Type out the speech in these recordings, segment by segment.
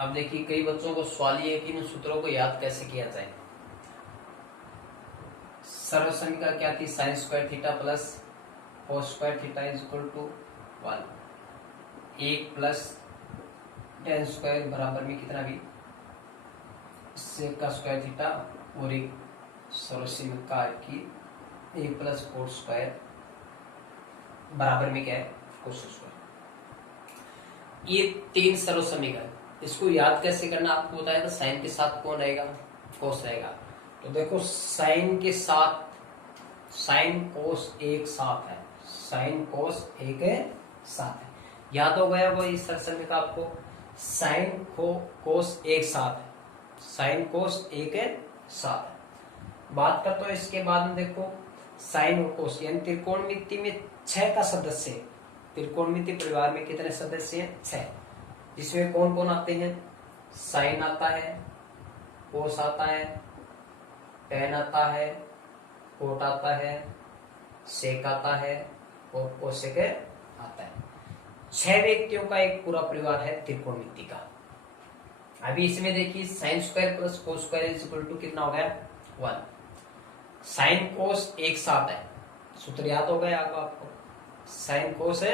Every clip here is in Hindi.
अब देखिए कई बच्चों को सवाल ये है कि इन सूत्रों को याद कैसे किया जाए। सर्वसमीका क्या थी, sine square theta plus cos square theta is equal to 1, 1 plus tan square बराबर में कितना भी सेक का स्क्वायर थीटा और एक सर्वसमीका की 1 प्लस कोस स्क्वायर बराबर में क्या है कोस स्क्वायर। ये 3 सर्वसमीकरण, इसको याद कैसे करना आपको बताया था। साइन के साथ कौन रहेगा, कोस रहेगा। तो देखो साइन के साथ साइन कोस एक साथ है, साइन कोस एक साथ है, याद हो गया वो इस सर्वसमीका आपको। साइन कोस एक साथ है, साइन कोस एक साथ है। बात करते हो इसके बाद में देखो साइन और कोस यानी त्रिकोणमिति में 6 का सदस्य है। त्रिकोणमिति परिवार में कितने सदस्य हैं, 6, जिसमें कौन कौन आते हैं, साइन आता है, कोस आता है, टेन आता है, कोट आता है, सेक आता है और कोसेक आता है। 6 व्यक्तियों का एक पूरा परिवार है त्रिकोणमिति का। अभी इसमें देखिए sine square plus cos square is equal to कितना हो गया 1। साइन कोस एक साथ है, सूत्र याद हो गया आपको, साइन कोस है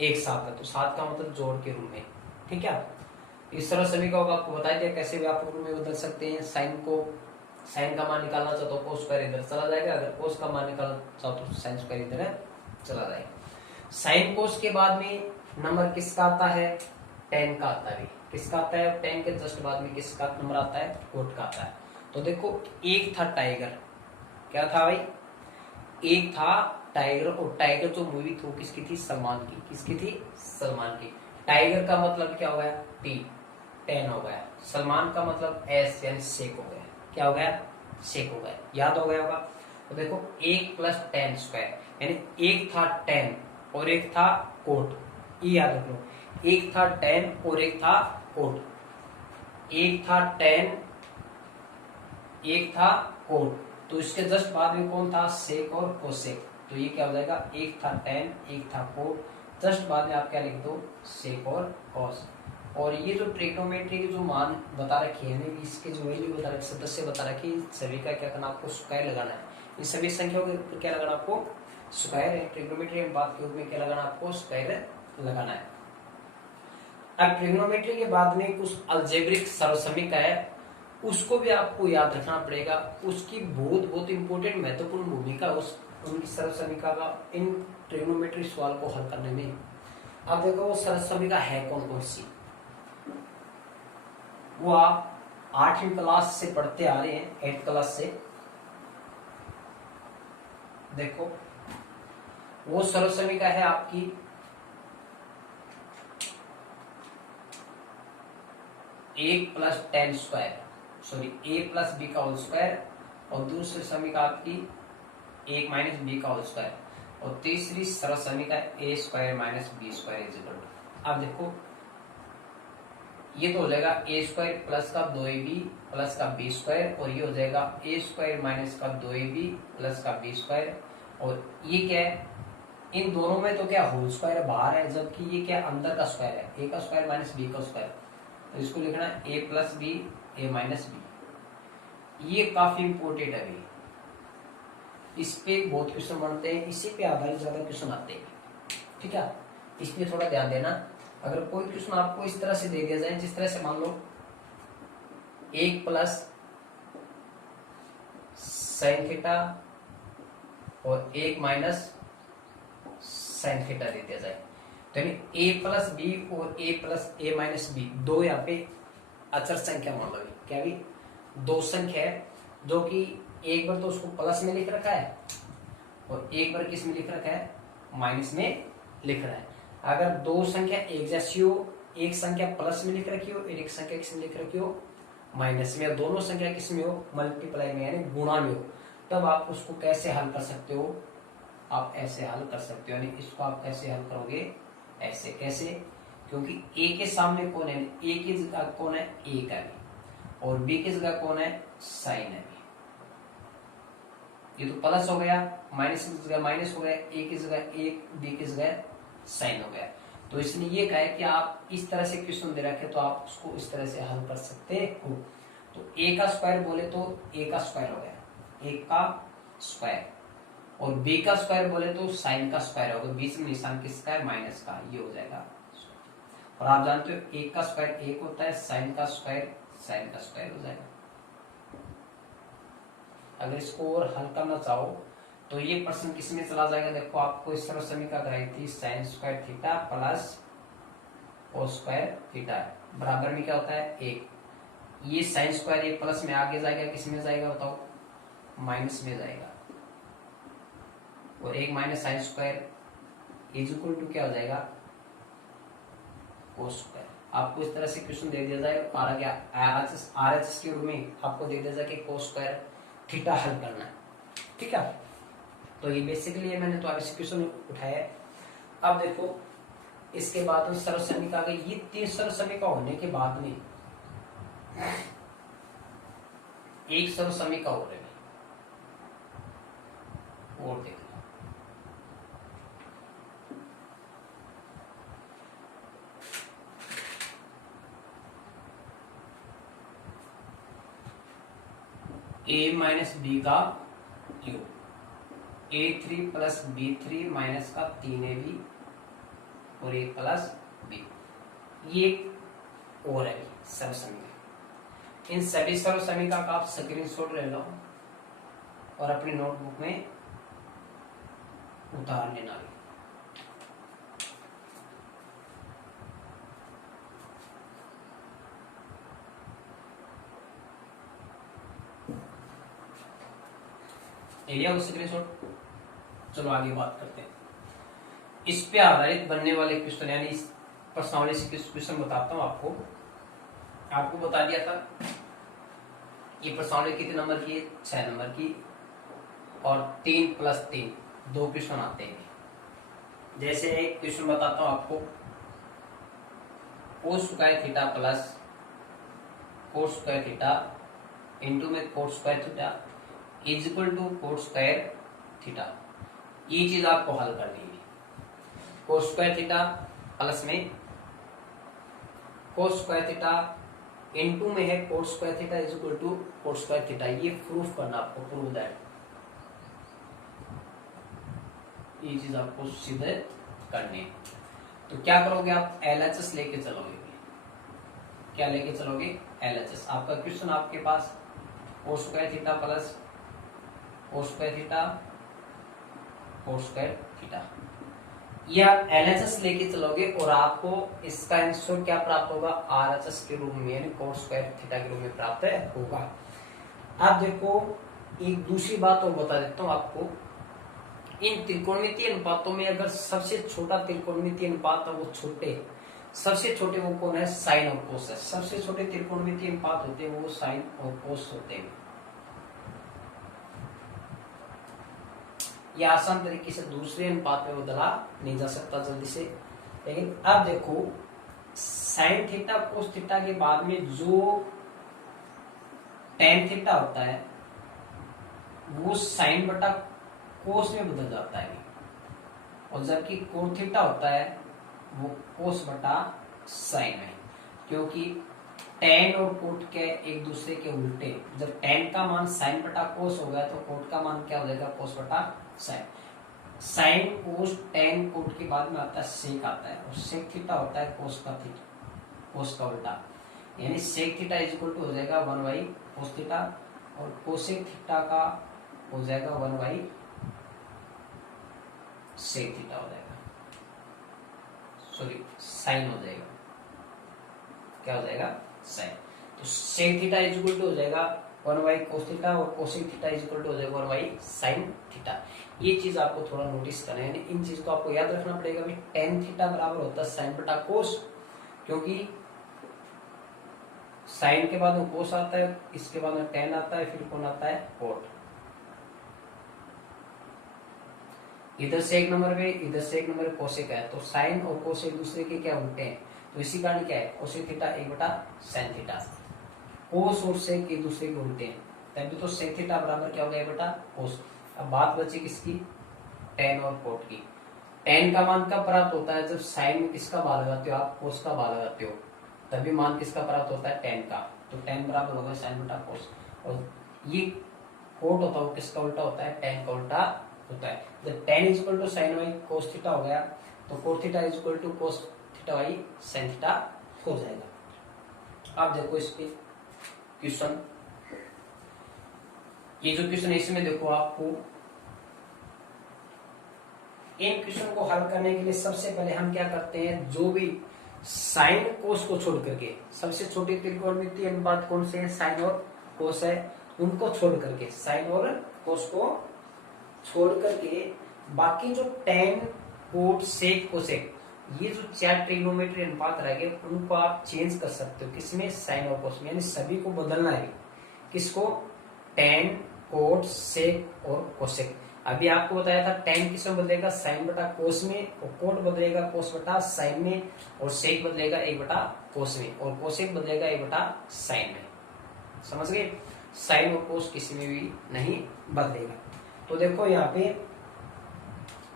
एक साथ है, तो साथ का मतलब जोड़ के रूप में, ठीक है। इस तरह समीकरण को आपको बता दिया कैसे व्यापक रूप में बदल सकते हैं। साइन का मान निकालना चाहो तो कोस स्क्वायर इधर चला जाएगा, अगर कोस का मान निकालना चाहो तो साइन स्क्वायर इधर चला जाएगा। साइन कोस के बाद में नंबर किसका आता है, टेन का आता है। किसका आता है, टेन के जस्ट बाद में किसका नंबर आता है, कोट का आता है। तो देखो एक था टाइगर, क्या था भाई, एक था टाइगर, और टाइगर जो मूवी थी किसकी थी, सलमान की। किसकी थी, सलमान की। टाइगर का मतलब क्या हो गया, टी, 10 हो गया। सलमान का मतलब एस यानी सेक हो गया, क्या हो गया, सेक हो गया, याद हो गया होगा। तो देखो 1 प्लस 10 स्क्वायर यानी एक था 10 और एक था कोट, ये याद रख लो। एक था 10 और एक था कोट, एक था 10 एक था कोट, तो इसके जस्ट बाद में कौन था, सेक और कोसेक। तो ये क्या हो जाएगा, एक था 10 एक था कोट, जस्ट बाद में आप क्या लिख दो, सेक और कोस। और ये जो ट्रिग्नोमेट्री के जो मान बता रखी है ना, इसके जो वैल्यू बता रखी, सदस्य बता रखी, सभी का क्या करना, आपको स्क्वायर लगाना है। इन सभी संख्याओं के ऊपर क्या लगाना, आपको स्क्वायर है। ट्रिग्नोमेट्री में बात के रूप में क्या लगाना, आपको स्क्वायर लगाना है। अब ट्रिग्नोमेट्री के बाद में कुछ अलजेब्रिक सर्वसमीका है, उसको भी आपको याद रखना पड़ेगा। उसकी बहुत इंपॉर्टेंट महत्वपूर्ण भूमिका उनकी सर्वसमीका का इन ट्रिग्नोमेट्री सवाल को हल करने में। अब देखो वो सर्वसमीका है कौन कौन सी, वो आप 8वीं क्लास से पढ़ते आ रहे हैं, 8th क्लास से। देखो वो सर्वसमीका है आपकी a plus 10 square, sorry a plus b का होल स्क्वायर, और दूसरी समीका आपकी 1 माइनस बी का होल स्क्वायर, और तीसरी सरल समीका a square minus b square is equal to. अब देखो ये तो हो जाएगा a स्क्वायर प्लस का 2ab प्लस का बी स्क्वायर, और ये हो जाएगा a स्क्वायर माइनस का 2ab प्लस का बी स्क्वायर, और ये क्या है, इन दोनों में तो क्या होल स्क्वायर बाहर है, जबकि ये क्या अंदर का स्क्वायर है, a का स्क्वायर माइनस b का स्क्वायर। तो इसको लिखना है a plus b a minus b. ये काफी इंपोर्टेंट है अभी, इस पे बहुत क्वेश्चन बनते हैं, इसी पे आधारित ज्यादा क्वेश्चन आते हैं, ठीक है। इस पे थोड़ा ध्यान देना। अगर कोई क्वेश्चन आपको इस तरह से दे दिया जाए, जिस तरह से मान लो 1 प्लस साइन थीटा और 1 माइनस साइन थीटा दे दिया जाए, तो यानी a प्लस बी और a plus a minus b, दो यहाँ पे अचर संख्या मान लो, क्या भी दो संख्या है, जो कि एक बार तो उसको प्लस में लिख रखा है और एक बार किस में लिख रखा है, माइनस में लिख रहा है। अगर दो संख्या एक जैसी हो, एक संख्या प्लस में लिख रखी हो, एक संख्या किस में लिख रखी हो, माइनस में, दोनों संख्या किस में हो, मल्टीप्लाई में यानी गुणा में हो, तब आप उसको कैसे हल कर सकते हो, आप ऐसे हल कर सकते हो। यानी इसको आप कैसे हल करोगे, ऐसे। कैसे, क्योंकि a के सामने कौन है, a की जगह कौन है, a का भी, और b की जगह कौन है, साइन है। ये तो प्लस हो गया, माइनस की जगह माइनस हो गया, a की जगह 1 b की जगह साइन हो गया। तो इसलिए ये कहा है कि आप इस तरह से क्वेश्चन दे रखे तो आप उसको इस तरह से हल कर सकते हो। तो a का स्क्वायर बोले तो a का स्क्वायर हो गया, a का स्क्वायर, और b का स्क्वायर बोले तो साइन का स्क्वायर होगा, बीच में निशान किसका है, माइनस का, ये हो जाएगा। और आप जानते हो एक का स्क्वायर एक होता है, साइन का स्क्वायर साइन का स्क्वायर हो जाएगा। अगर इसको और हल करना चाहो तो ये प्रश्न किसमें चला जाएगा, देखो आपको इस तरह समीकरण कराई थी, sine square theta plus cos square theta बराबर में क्या होता है, एक। ये साइन स्क्वायर एक प्लस में आगे जाएगा, किस में जाएगा बताओ, माइनस में जाएगा, और एक minus sine square is equal to क्या हो जाएगा, कोस स्क्वायर। आपको इस तरह से क्वेश्चन दे दिया जाए और आरएचएस के रूप में आपको दे दिया जाए कि कोस स्क्वायर थीटा हल करना है, ठीक है। तो ये बेसिकली मैंने तो आपसे क्वेश्चन उठाया है। अब देखो इसके बाद सरल समीकरण आ गई, ये 3 सरल समीकरण होने के बाद में एक सरल समीकरण हो रहे हैं, और देखो a माइनस बी का cube, a3 plus b3 minus का 3ab और a प्लस b, ये और है सरल समीकरण। इन सभी सरल समीकरण का आप स्क्रीनशॉट ले लो और अपनी नोटबुक में उतार लेना। एरिया को स्क्रीनशॉट। चलो आगे बात करते हैं। इस पे आधारित बनने वाले क्वेश्चन, यानी इस प्रश्नावली से क्वेश्चन बताता हूं आपको बता दिया था ये प्रश्नावली कितने नंबर की है, 6 नंबर की, और 3 + 3 2 क्वेश्चन आते हैं। जैसे एक क्वेश्चन बताता हूं आपको, cos square theta plus cos square theta into में cos square theta is equal to cos square theta, ये चीज आपको हल करनी है। कोस स्क्वायर थीटा प्लस में कोस स्क्वायर थीटा इनटू में है cos square theta is equal to cos square theta, ये प्रूफ करना आपको, प्रूव दैट, ये चीज आपको सिद्ध करनी है। तो क्या करोगे आप, LHS लेके चलोगे। क्या लेके चलोगे, LHS। आपका क्वेश्चन आपके पास cos square theta plus cos square theta cos square theta, ये आप LHS लेके चलोगे और आपको इसका आंसर क्या प्राप्त होगा, RHS के रूप में, यानी कोस स्क्वायर थीटा के रूप में प्राप्त होगा। आप देखो एक दूसरी बात और बता देता हूं आपको, इन त्रिकोणमितीय अनुपातों में अगर सबसे छोटा त्रिकोणमितीय अनुपात है वो छोटे, सबसे छोटे वो कौन है, साइन और कोस है। सबसे छोटे त्रिकोणमितीय अनुपात होते हैं वो साइन और कोस होते हैं। यह आसान तरीके से दूसरे अनुपात में बदला नहीं जा सकता जल्दी से। लेकिन अब देखो साइन थीटा कोस थीटा के बाद में जो टेन थीटा होता है वो साइन बटा कोस में बदल जाता है, और जबकि कोट थीटा होता है वो कोस बटा साइन में, क्योंकि टेन और कोट के एक दूसरे के उल्टे। जब टेन का मान साइन बटा कोस हो गया तो कोट का मान क्या हो जाएगा, कोस बटा sine. Sine cos tan cot के बाद में आता है सेक आता है, और सेक थीटा होता है कोस का थीटा, कोस का उल्टा, यानी sec theta is equal to हो जाएगा 1 कोस थीटा, और कोसेक थीटा का हो जाएगा 1 सेक थीटा हो जाएगा, सॉरी साइन हो जाएगा, क्या हो जाएगा, साइन। तो sec theta is equal to हो जाएगा 1 कोस थीटा, और cosec theta is equal to हो जाएगा 1 साइन थीटा। ये चीज आपको थोड़ा नोटिस करना है, यानी इन चीज को आपको याद रखना पड़ेगा भी टेन थीटा बराबर होता है साइन बटा कोस, क्योंकि साइन के बाद में कोस आता है, इसके बाद में टेन आता है, फिर कौन आता है, कोट। इधर से एक नंबर पे, इधर से एक नंबर पे कोसेक है, तो साइन और कोस एक दूसरे के क्या उल्टे हैं, तो इसी कारण क्या है, कोसेक थीटा 1 बटा साइन थीटा। कोस और सेक एक दूसरे के उल्टे हैं, तभी तो सेक थीटा बराबर क्या हो गया, 1 बटा कोस। अब बात बची किसकी, टेन और कोट की। टेन का मान कब प्राप्त होता है? जब साइन में किसका भाग लगाते हो आप? कोस का भाग लगाते हो, तभी मान किसका प्राप्त होता है? टेन का। तो टेन बराबर होगा साइन बटा कोस। और ये कोट होता है वो किसका उल्टा होता है? टेन का उल्टा होता है। जब tan is equal to sine by cos theta हो गया, तो cot theta is equal to cos theta by sine theta हो जाएगा। आप देखो इस पे क्वेश्चन, ये जो क्वेश्चन है इसमें देखो आपको इन क्वेश्चन को हल करने के लिए सबसे पहले हम क्या करते हैं, जो भी साइन कोस को छोड़ करके, सबसे छोटी त्रिकोणमितीय अनुपात कौन से हैं? साइन और कोस है, उनको छोड़ करके, साइन और कोस को छोड़ करके बाकी जो टेन कोट सेक कोसेक, ये जो चार ट्रिग्नोमेट्री अनुपात रह गए उनको आप चेंज कर सकते हो किसमें? साइन और कोस में, यानी सभी को बदलना है। किसको? टेन कोट सेक और कोसेक। अभी आपको बताया था टेन किसमें बदलेगा? साइन बटा कोस में, और कोट बदलेगा कोस बटा साइन में, और सेक बदलेगा एक बटा कोस में, और कोसेक बदलेगा एक बटा साइन में। समझ गए? साइन और कोस किसी में भी नहीं बदलेगा। तो देखो यहाँ पे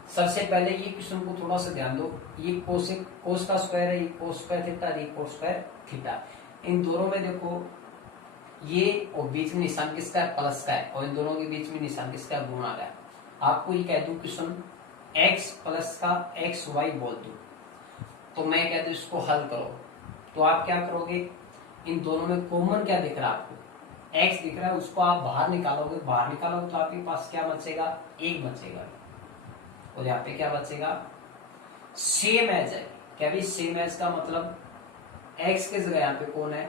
सबसे पहले ये क्वेश्चन को थोड़ा सा ध्यान दो, ये कोस का स्क्वायर है, ये कोस स्क्वायर थीटा, ये कोस स्क्वायर थीटा। इन दोनों में देखो ये और बीच में निशान किसका है? प्लस का है, और इन दोनों के बीच में निशान किसका है? गुणा का है। आपको ये कह दूं क्वेश्चन x प्लस का एक्स वाई बोल दूं, तो मैं कह दूं इसको हल करो, तो आप क्या करोगे? इन दोनों में कॉमन क्या दिख रहा है आपको? x दिख रहा है, उसको आप बाहर निकालोगे, बाहर निकालोगे तो आपके पास क्या बचेगा? एक बचेगा, और यहाँ पे क्या बचेगा? सेम एज है। क्या भी सेम एज का मतलब x किस जगह यहाँ पे कौन है?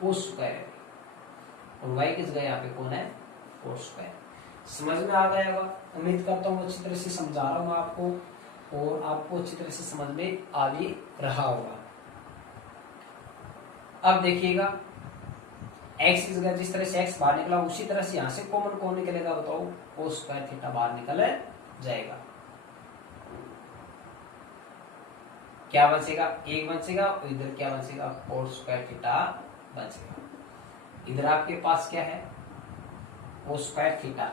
कोस स्क्वायर है, और y किस जगह यहाँ पे कौन है? Cos square. समझ में आ गया होगा? उम्मीद करता हूँ अच्छी तरह से समझा रहा हूँ आपको, और आपको अच्छी तरह से समझ में आ भी रहा होगा। अब देखिएगा x की जगह जिस तरह से x बाहर निकला, उसी तरह से यहाँ से कॉमन कौन निकलेगा? बताओ, कोस स्क्वायर थीटा बाहर निकल जाएगा। क्या बचेगा? एक बचेगा, और इधर क्या बचेगा? कोस स्क्वायर थीटा बचेगा। इधर आपके पास क्या है? Cos square theta.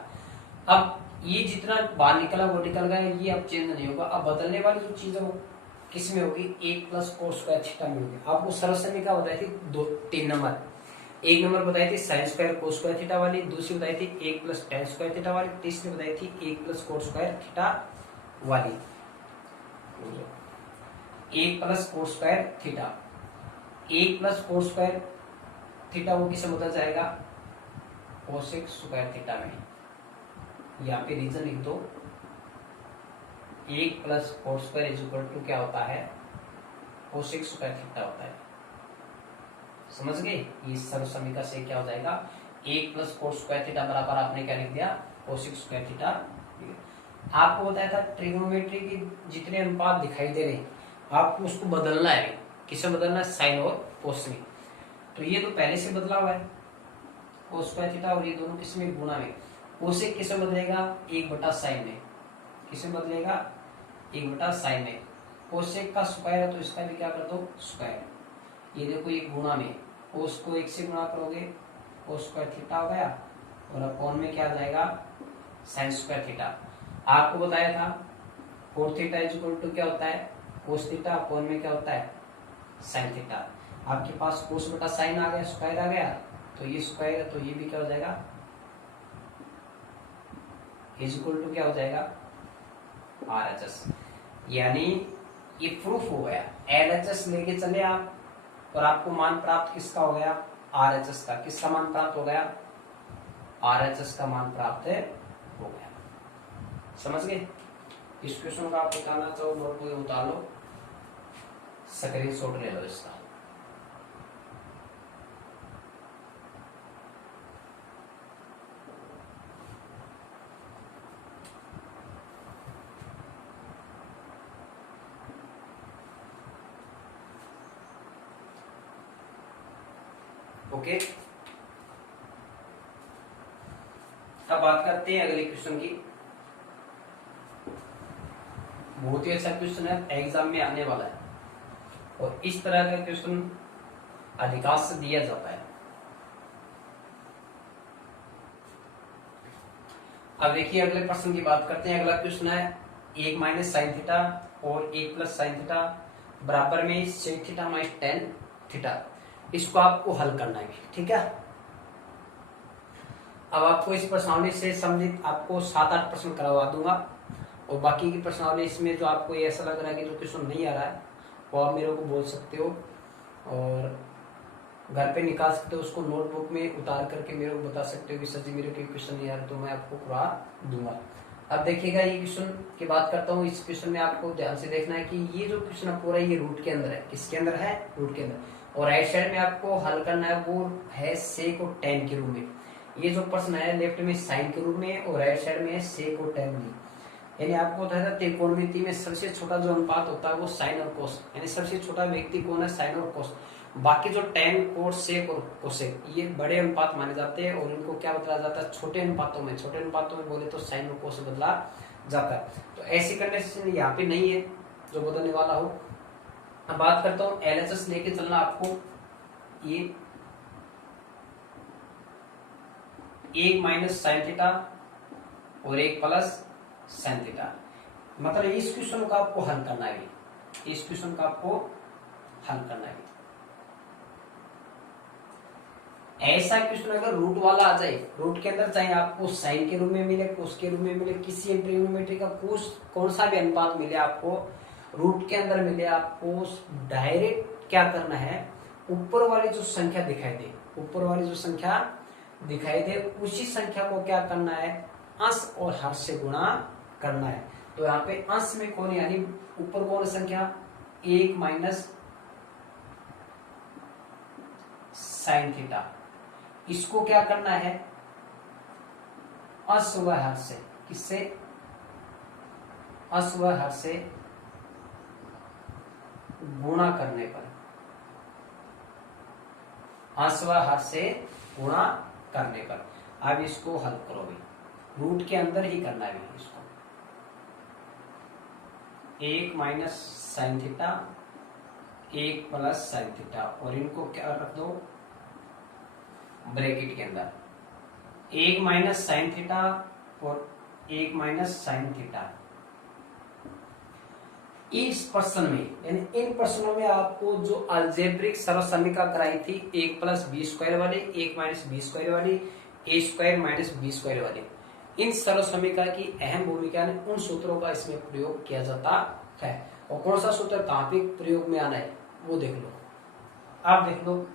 अब ये जितना बाहर निकला वो निकल गया, ये अब चेंज नहीं होगा। अब बदलने वाली जो चीज है वो किस में होगी? एक प्लस कोस स्क्वायर थीटा में होगी। आपको सरल समीकरण बताई थी 3 नंबर। एक नंबर बताई थी साइन स्क्वायर कोस स्क्वायर थीटा वाली, दूसरी बताई थी एक प्लस टेन स्क्वायर थीटा वाली, तीसरी बताई थी एक प्लस कोस स्क्वायर थीटा वाली। एक प्लस कोस स्क्वायर थीटा, एक प्लस कोस स्क्वायर थीटा वो किसे बदल जाएगा? कोसेक स्क्वायर थीटा में। यहाँ पे रीजन लिख दो, एक plus cos square is equal to क्या होता है? कोसेक स्क्वायर थीटा होता है। समझ गए? ये सर्व समीकरण से क्या हो जाएगा? एक प्लस कोस स्क्वायर थीटा बराबर आपने क्या लिख दिया? Cosec square theta. आपको बताया था ट्रिग्नोमेट्री की जितने अनुपात दिखाई दे रहे आपको उसको बदलना है। किसे बदलना है? साइन और कोस में। तो ये तो पहले से बदला हुआ है कोस स्क्वायर थीटा, और ये दोनों किसमें? गुणा में। कोसेक किसे बदलेगा? एक बटा साइन में। किसे बदलेगा? एक बटा साइन में। कोसेक का स्क्वायर है तो इसका भी क्या कर दो? स्क्वायर। ये देखो ये गुणा में, कोस को एक से गुणा करोगे कोस स्क्वायर थीटा हो गया, और अपॉन में क्या आ जाएगा? Sine square theta. आपको बताया था cos theta is equal to क्या होता है? कोस थीटा, अपॉन में क्या होता है? Sine theta. आपके पास कोस बटा साइन आ गया, स्क्वायर आ गया, तो ये स्क्वायर है तो ये भी क्या हो जाएगा? इज इक्वल टू क्या हो जाएगा? RHS। यानी ये प्रूफ हो गया। LHS लेके चले आप, और आपको मान प्राप्त किसका हो गया? RHS का। किसका मान प्राप्त हो गया? RHS का मान प्राप्त हो गया। समझ गए? इस क्वेश्चन का आप बताना चाहो नोट को उतार लो, स्क्रीनशॉट ले लो इसका। ओके, अब बात करते हैं अगले क्वेश्चन की। बहुत ही अच्छा क्वेश्चन है, एग्जाम में आने वाला है, और इस तरह का क्वेश्चन अधिकांश से दिया जाता है। अब देखिए अगले प्रश्न की बात करते हैं। अगला क्वेश्चन है 1 माइनस साइन थीटा और 1 प्लस साइन थीटा बराबर में sec theta minus tan theta. इसको आपको हल करना है, ठीक है। अब आपको इस प्रश्नावली से संबंधित आपको 7-8 प्रश्न करवा दूंगा और बाकी की प्रश्नावली इसमें जो आपको ये ऐसा लग रहा है कि जो क्वेश्चन नहीं आ रहा है वो आप मेरे को बोल सकते हो और घर पे निकाल सकते हो, उसको नोटबुक में उतार करके मेरे को बता सकते हो कि सर जी मेरे को क्वेश्चन नहीं आ रहा, तो मैं आपको करवा दूंगा। अब देखिएगा ये क्वेश्चन की बात करता हूँ। इस क्वेश्चन में आपको ध्यान से देखना है कि ये जो क्वेश्चन है पूरा ये रूट के अंदर है। किसके अंदर है? रूट के अंदर। और राइट साइड में आपको हल करना है वो है सेक और टेन के रूप में। ये जो प्रश्न है लेफ्ट में साइन के रूप में और राइट साइड में सेक और टेन में। यानी आपको बताया था त्रिकोणमिति में सबसे छोटा जो अनुपात होता है वो साइन और कोस, यानी सबसे छोटा व्यक्ति कौन है? साइन और कोस। बाकी जो टेन, कोस, सेक और कोसेक ये बड़े अनुपात माने जाते हैं और इनको क्या बदला जाता है? छोटे अनुपातों में। छोटे अनुपातों में बोले तो साइन और कोस बदला जाता है। तो ऐसी कंडीशन यहाँ पे नहीं है जो बदलने वाला हो। अब बात करता हूँ LHS लेके चलना आपको। ये 1 माइनस साइन थीटा और 1 प्लस साइन थीटा, मतलब इस क्वेश्चन को आपको हल करना है। इस क्वेश्चन का आपको हल करना है। ऐसा क्वेश्चन अगर रूट वाला आ जाए, रूट के अंदर चाहे आपको साइन के रूप में मिले, कोस के रूप में मिले, किसी ट्रिग्नोमेट्री का कौन सा भी अनुपात मिले, आपको रूट के अंदर मिले, आपको डायरेक्ट क्या करना है? ऊपर वाली जो संख्या दिखाई दे, ऊपर वाली जो संख्या दिखाई दे उसी संख्या को क्या करना है? अंश और हर से गुणा करना है। तो यहाँ पे अंश में कौन, यानी ऊपर कौन संख्या? 1 माइनस साइन थीटा, इसको क्या करना है? अंश व हर से, किससे? अंश व हर से गुणा करने पर, अंश व हर से गुणा करने पर। अब इसको हल करो भी, रूट के अंदर ही करना है इसको। 1 minus sine theta, 1 plus sine theta और इनको क्या रख दो? ब्रैकेट के अंदर 1 माइनस साइन थीटा और 1 माइनस साइन थीटा। इस प्रश्न में यानी इन प्रश्नों में आपको जो अलजेब्रिक सर्वसमीकरण कराई थी 1 प्लस बी स्क्वायर वाली, 1 माइनस बी स्क्वायर वाली, ए स्क्वायर माइनस बी स्क्वायर वाली, इन सर्वसमीकरण की अहम भूमिका है। उन सूत्रों का इसमें प्रयोग किया जाता है। और कौन सा सूत्र कहां पे प्रयोग में आना है वो देख लो। आप देख लो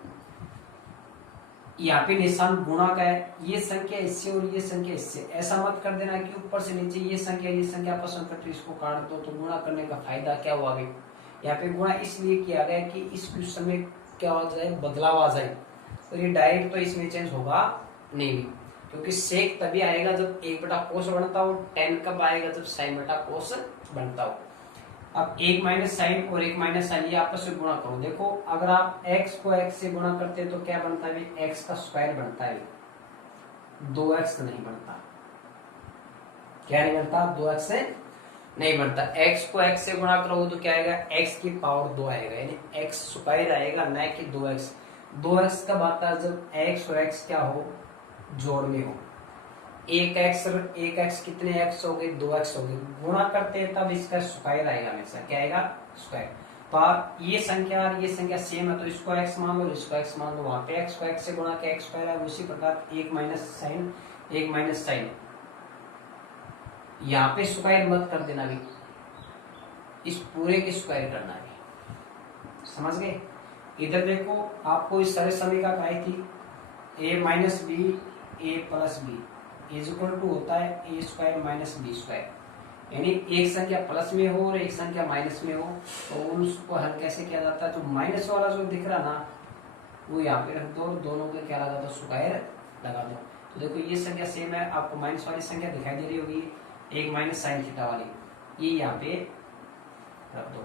यहाँ पे निशान गुणा का है, ये संख्या इससे और ये संख्या इससे। ऐसा मत कर देना कि ऊपर से नीचे ये संख्या आपस में कट, इसको काट दो तो गुणा करने का फायदा क्या हुआ? यहाँ पे गुणा इसलिए किया गया कि इस क्वेश्चन में क्या हो जाए? बदलाव आ जाए। और ये डायरेक्ट तो इसमें चेंज होगा नहीं भी, क्योंकि सेक तभी आएगा जब 1 बटा कोस बनता हो, टेन कब आएगा? जब साइन बटा कोस बनता हो। अब 1 माइनस साइन और 1 माइनस साइन ये आपस में गुणा करो। देखो अगर आप x को x से गुणा करते हैं तो क्या बनता है? x का स्क्वायर बनता है, 2x नहीं बनता। क्या नहीं बनता? 2x से नहीं बनता। x को x से गुणा करोगे तो क्या आएगा? x की पावर 2 आएगा, यानी x स्क्वायर आएगा, न कि 2x। 2x कब आता है? जब x और x क्या हो? जोड़ में हो। एक एक्स कितने एक्स हो गए? 2x हो गए। गुणा करते हैं तब इसका स्क्वायर आएगा, हमेशा क्या आएगा? स्क्वायर। तो आप ये संख्या और ये संख्या सेम है तो इसको x मान लो, इसको x मान लो। वहां पे x को x से गुणा किया, x स्क्वायर है। उसी प्रकार 1 माइनस साइन, 1 माइनस साइन, यहाँ पे स्क्वायर मत कर देना भी, इस पूरे की स्क्वायर करना है। समझ गए? इधर देखो आपको इस सारे समीकरण कराई थी a minus b, a plus b is equal to होता है a square minus b square. यानी एक संख्या प्लस में हो और एक संख्या माइनस में हो तो उसको हल कैसे किया जाता है? तो माइनस वाला जो दिख रहा ना वो यहाँ पे रख दो और दोनों का क्या लगा दो? स्क्वायर लगा दो। तो देखो ये संख्या सेम है, आपको माइनस वाली संख्या दिखाई दे रही होगी, 1 माइनस साइन थीटा वाली, ये यहाँ पे रख दो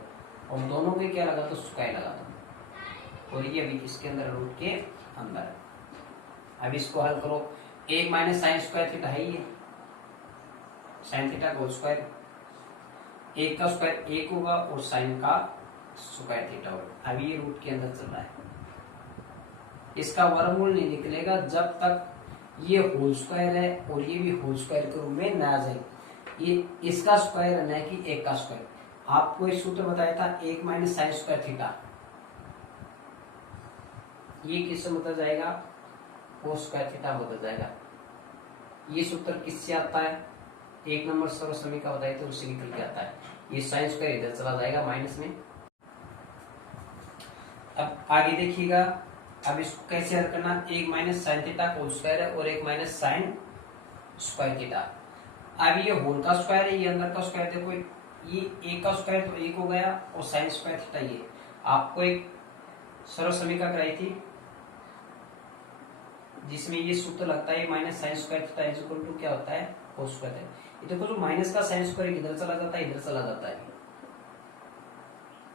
और दोनों के क्या लगा दो? स्क्वायर लगा दो। और ये अभी इसके अंदर रूट के अंदर। अब इसको हल करो। 1 माइनस साइन स्क्वायर थीटा है ये, साइन थीटा होल स्क्वायर, 1 का स्क्वायर 1 होगा और साइन का स्क्वायर थीटा होगा। अब ये रूट के अंदर चल रहा है, इसका वर्गमूल नहीं निकलेगा जब तक ये होल स्क्वायर है और ये भी होल स्क्वायर के रूप में ना आ जाए। ये इसका स्क्वायर है, न कि एक का स्क्वायर। आपको एक सूत्र बताया था 1 माइनस साइन स्क्वायर थीटा, ये किससे बदल जाएगा, कोस स्क्वायर थीटा बदल जाएगा। ये सूत्र किससे आता है, 1 नंबर सर्व समीकरण बताई तो उससे निकल के आता है। ये साइन स्क्वायर इधर चला जाएगा माइनस में। अब आगे देखिएगा, अब इसको कैसे हल करना, 1 minus sine theta whole square है और 1 माइनस साइन स्क्वायर थीटा। अब ये होल का स्क्वायर है, ये अंदर का स्क्वायर, देखो ये एक का स्क्वायर तो 1 हो गया और साइन स्क्वायर थीटा ये। आपको एक सर्व समीकरण कराई थी जिसमें ये सूत्र लगता है minus sine square theta is equal to क्या होता है, कोस स्क्वायर है। ये देखो जो माइनस का साइन स्क्वायर इधर चला जाता है, इधर चला जाता है,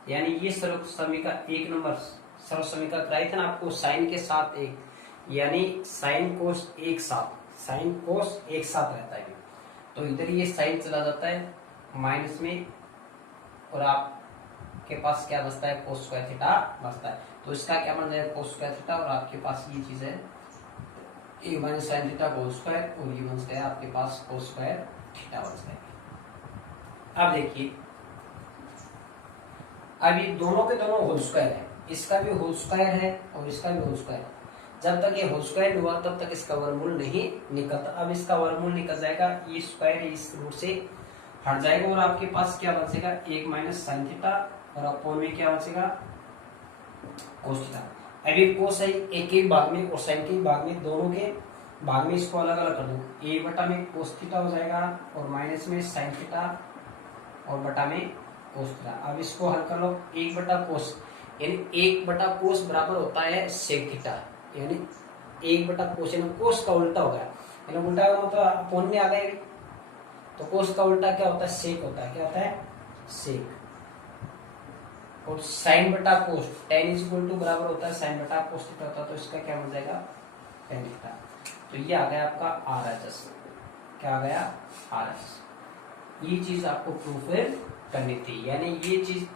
यानी ये सर्व समीकरण 1 नंबर सर्व समीकरण कराई थी ना आपको, साइन के साथ एक, यानी साइन कोस एक साथ, साइन कोस एक साथ रहता है। तो इधर ये साइन चला जाता है माइनस में और आपके पास क्या बचता है, कोस स्क्वायर थीटा बचता है। तो इसका क्या बन जाएगा, कोस स्क्वायर थीटा, और आपके पास ये चीज है 1 minus sine theta cos square, और ये बन गया आपके पास कोस स्क्वायर थीटा बन जाएगा। अब देखिए, अब ये दोनों के दोनों होल स्क्वायर है, इसका भी होल स्क्वायर है और इसका भी होल स्क्वायर है। जब तक ये होल स्क्वायर नहीं हुआ तब तक इसका वर्गमूल नहीं निकलता। अब इसका वर्गमूल निकल जाएगा, ये स्क्वायर इस रूट से हट जाएगा और आपके पास क्या बचेगा, 1 माइनस साइन थीटा और अपॉन में क्या बचेगा, कोस थीटा। अभी कोस है एक एक भाग में और साइन के भाग में, दोनों के भाग में इसको अलग अलग कर दो। ए बटा में कोस थीटा हो जाएगा और माइनस में साइन थीटा और बटा में कोस थीटा। अब इसको हल कर लो, 1 बटा कोस, यानी 1 बटा कोस बराबर होता है सेक थीटा, यानी 1 बटा कोस, यानी कोस का उल्टा होगा, यानी उल्टा का मतलब अपॉन में आ गए। तो कोस का उल्टा क्या होता है, सेक होता है। क्या होता है, सेक। और साइन बटा कोस, tan इज इक्वल टू बराबर होता है साइन बटा कोस थीटा होता है। तो इसका क्या बन जाएगा, tan थीटा। तो ये आ गया आपका RHS। क्या आ गया, RHS। ये चीज आपको प्रूफ करनी थी, यानी ये चीज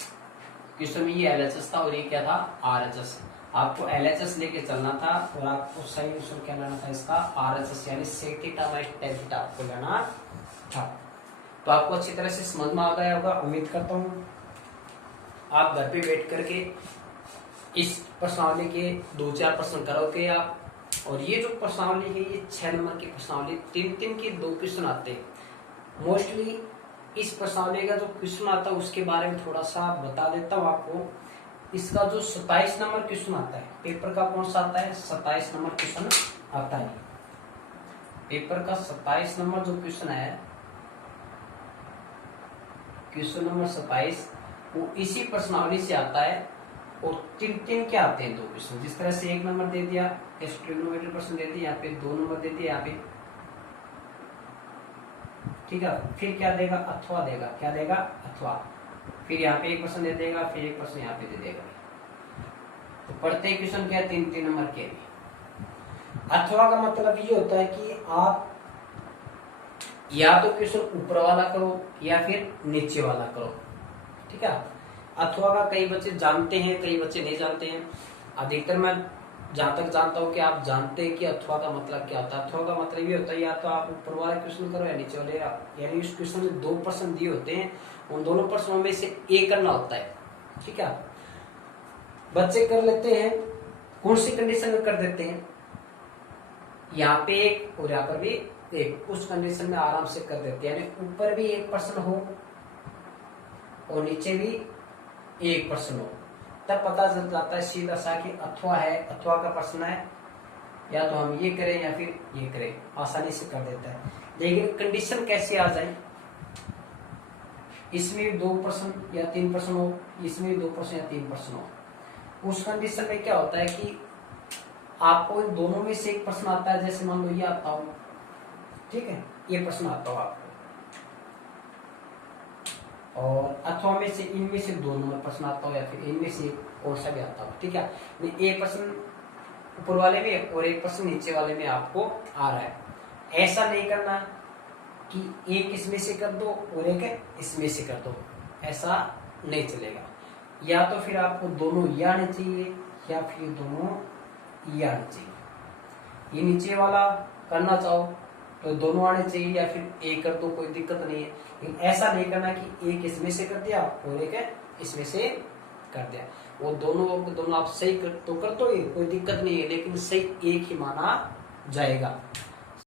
क्वेश्चन में ये LHS था और ये क्या था, RHS। आपको LHS लेके चलना था और आपको सही आंसर क्या लेना था इसका, RHS, यानी sec theta minus tan theta आपको लेना था। तो आपको अच्छी तरह से समझ में आ गया होगा, उम्मीद करता हूँ। आप घर पे बैठ करके इस प्रश्नावली के 2-4 प्रश्न करोगे आप, और ये जो प्रश्नावली है ये 6 नंबर की प्रश्नावली, 3-3 के 2 क्वेश्चन आते हैं मोस्टली। इस प्रश्नावली का जो क्वेश्चन आता है उसके बारे में थोड़ा सा बता देता हूँ आपको। इसका जो 27 नंबर क्वेश्चन आता है, पेपर का कौन सा आता है, 27 नंबर क्वेश्चन आता है। पेपर का 27 नंबर जो क्वेश्चन है, क्वेश्चन नंबर 27, वो इसी प्रश्नावली से आता है। और 3-3 क्या आते हैं 2 क्वेश्चन, जिस तरह से 1 नंबर दे दिया, ट्रिग्नोमेट्री प्रश्न दे दिया, यहाँ पे 2 नंबर दे दिया यहाँ पे, ठीक है। फिर क्या देगा, अथवा देगा। क्या देगा, अथवा। फिर यहाँ पे 1 प्रश्न दे देगा, फिर 1 प्रश्न यहाँ पे दे देगा। तो प्रत्येक क्वेश्चन क्या, 3-3 नंबर के। अथवा का मतलब ये होता है कि आप या तो क्वेश्चन ऊपर वाला करो या फिर नीचे वाला करो, ठीक है। अथवा का कई बच्चे जानते हैं, कई बच्चे नहीं जानते हैं। अधिकतर मैं जहां तक जानता हूं कि आप जानते हैं कि अथवा का मतलब क्या होता है। अथवा का मतलब ये होता है या तो आप ऊपर वाला क्वेश्चन करो या नीचे वाले, यानी उस क्वेश्चन में 2 प्रश्न दिए होते हैं, उन दोनों प्रश्नों में से एक करना होता है, ठीक है। बच्चे कर लेते हैं, कौन सी कंडीशन में कर देते हैं, यहाँ पे एक और यहाँ पर भी एक, उस कंडीशन में आराम से कर देते हैं, यानी ऊपर भी 1 प्रश्न हो और नीचे भी 1 प्रश्न हो, तब पता चल जाता है सीधा सा कि अथवा है, अथवा का प्रश्न है, या तो हम ये करें या फिर ये करें, आसानी से कर देता है। लेकिन कंडीशन कैसे आ जाए, इसमें 2 प्रश्न या 3 प्रश्न हो, इसमें 2 प्रश्न या 3 प्रश्न हो, उस कंडीशन में क्या होता है कि आपको इन दोनों में से एक प्रश्न आता है। जैसे मान लो ये आता हो, ठीक है, ये प्रश्न आता हो आपको, और अथवा में से इनमें से 2 नंबर प्रश्न आता हो या फिर इनमें से और सा भी आता हो, ठीक है। एक प्रश्न ऊपर वाले में और 1 प्रश्न नीचे वाले में आपको आ रहा है। ऐसा नहीं करना कि एक इसमें से कर दो और एक इसमें से कर दो, ऐसा नहीं चलेगा। या तो फिर आपको दोनों ये आने चाहिए या फिर दोनों ये आने चाहिए। ये नीचे वाला करना चाहो तो दोनों आने चाहिए, या फिर एक कर दो, कोई दिक्कत नहीं है। लेकिन ऐसा नहीं करना कि एक इसमें से कर दिया और एक इसमें से कर दिया। वो दोनों आप सही तो कर दो, कोई दिक्कत नहीं है, लेकिन सही एक ही माना जाएगा।